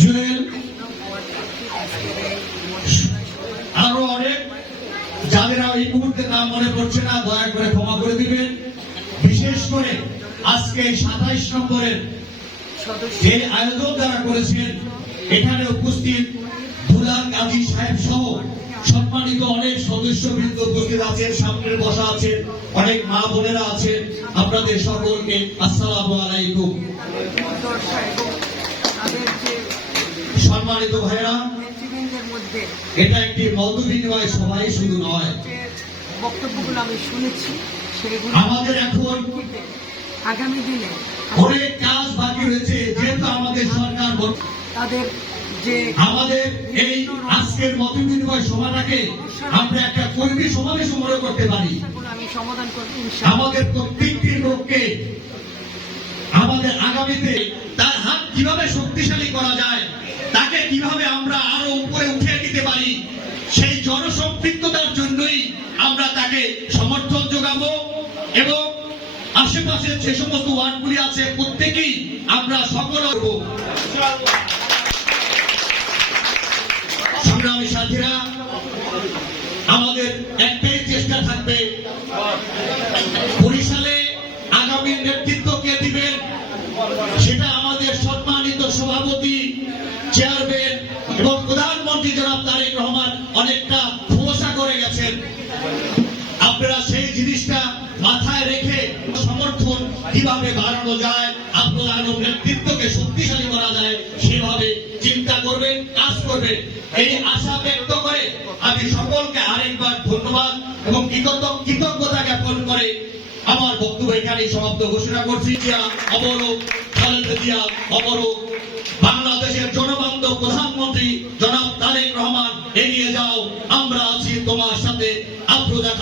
জুয়েল আরো অনেক যাদের এই মুহূর্তে নাম মনে পড়ছে না, দয়া করে ক্ষমা করে দিবেন। বিশেষ করে আজকে 27 নম্বরের যে আয়োজন যারা করেছেন, এখানে উপস্থিত দুলাল গাজী সাহেব সহ সম্মানিত অনেক সদস্যবৃন্দ উপস্থিত আছেন, সামনে বসা আছেন, অনেক মা বোনেরা আছেন। আপনাদের সকলকে আসসালামু আলাইকুম। সম্মানিত ভাইরা, এটা একটি মত বিনিময় সভাই শুধু নয়, বক্তব্যগুলো আমি শুনেছি, সেগুলো আমাদের এখন আগামী দিনে অনেক কাজ বাকি রয়েছে। যেহেতু আমাদের সরকার তাদের যে আমাদের এই আজকের মত বিনিময় সভাটাকে আমরা একটা কর্মী সমাবেশ মনে করতে পারি। আমি সমাধান করব। আমাদের প্রত্যেকটি লোককে আমাদের আগামীতে তার হাত কিভাবে শক্তিশালী করা যায়, তাকে কিভাবে আমরা আরো উপরে উঠে দিতে পারি, সেই জনসম্পৃক্ততার জন্যই আমরা তাকে সমর্থন যোগাবো। এবং আশেপাশে যে সমস্ত ওয়ার্ডগুলি আছে প্রত্যেকেই আমরা সকল সংগ্রামী সাথীরা, আমাদের একটাই চেষ্টা থাকবে, বরিশালে আগামী নেতৃত্ব কে দিবেন সেটা আমাদের সম্মানিত সভাপতি, চেয়ারম্যান এবং প্রধানমন্ত্রী জনাব তারেক রহমান অনেকটা ভরসা করে গেছেন। আপনারা সেই জিনিসটা মাথায় রেখে সমর্থন কিভাবে বাড়ানো যায়, আপনার নেতৃত্বকে শক্তিশালী করা যায়, সেভাবে চিন্তা করবেন, কাজ করবেন। এই আশা ব্যক্ত করে আমি সকলকে আরেকবার ধন্যবাদ এবং কৃতজ্ঞতা জ্ঞাপন করে আমার বক্তব্য এখানে সমাপ্ত ঘোষণা করছি। অবরোধ খালেদা জিয়া অবরোধ, বাংলাদেশের জনবান্ধব প্রধানমন্ত্রী জনাব তারেক রহমান, এগিয়ে যাও, আমরা আছি তোমার সাথে। আফরোজা